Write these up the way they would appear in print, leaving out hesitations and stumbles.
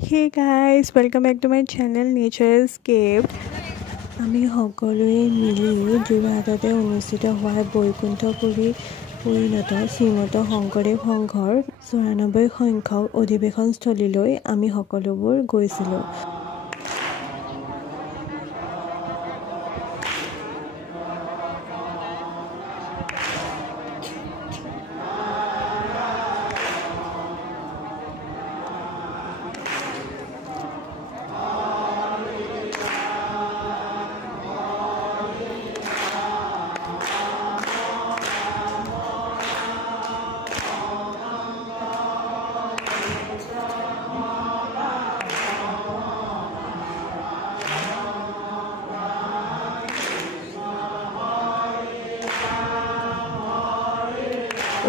Hey guys, welcome back to my channel Nature Escape. আমি সকলোৱে মিলি যোৰহাটতে অনুষ্ঠিত হোৱা বৈকুণ্ঠপুৰী পৰিণত শ্ৰীমন্ত শংকৰদেৱ সংঘৰ ৯৪ সংখ্যক অধিৱেশনস্থলীলৈ আমি সকলোবোৰ গৈছিলোঁ।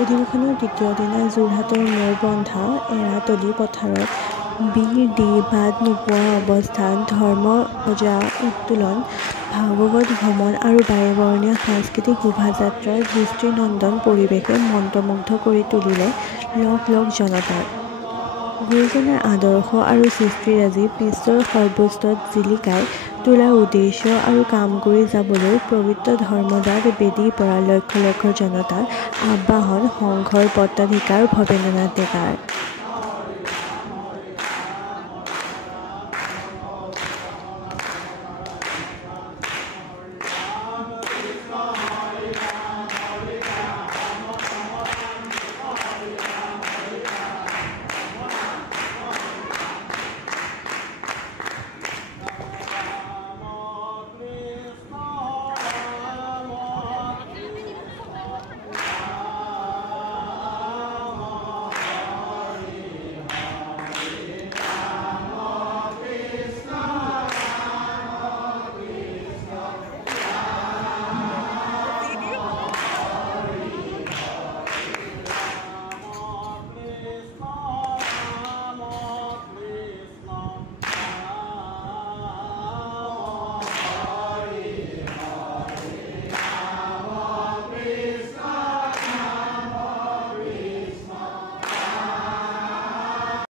অধিৱেশনৰ দ্বিতীয় দিনা যোৰহাটৰ মূৰবন্ধা এৰাতলী পথাৰত বীৰ দি বাদ নোপোৱা অৱস্থাত ধৰ্ম প্ৰজা উত্তোলন, ভাগৱত ভ্ৰমণ আৰু বাৰেবৰণীয়া সাংস্কৃতিক শোভাযাত্ৰাৰ দৃষ্টিনন্দন পৰিৱেশে মন্ত্ৰমুগ্ধ কৰি তুলিলে লক লক জনতাক। গুৰুজনাৰ আদৰ্শ আৰু সৃষ্টিৰাজি বিশ্বৰ সৰ্বোচ্চত জিলিকাই তোলাৰ উদ্দেশ্য আৰু কাম কৰি যাবলৈ পবিত্ৰ ধৰ্মদাত বেদীৰ পৰা লক্ষ লক্ষ জনতাৰ আহ্বান সংঘৰ পত্ৰাধিকাৰ ভৱেন্দ্ৰনাথ ডেকাৰ।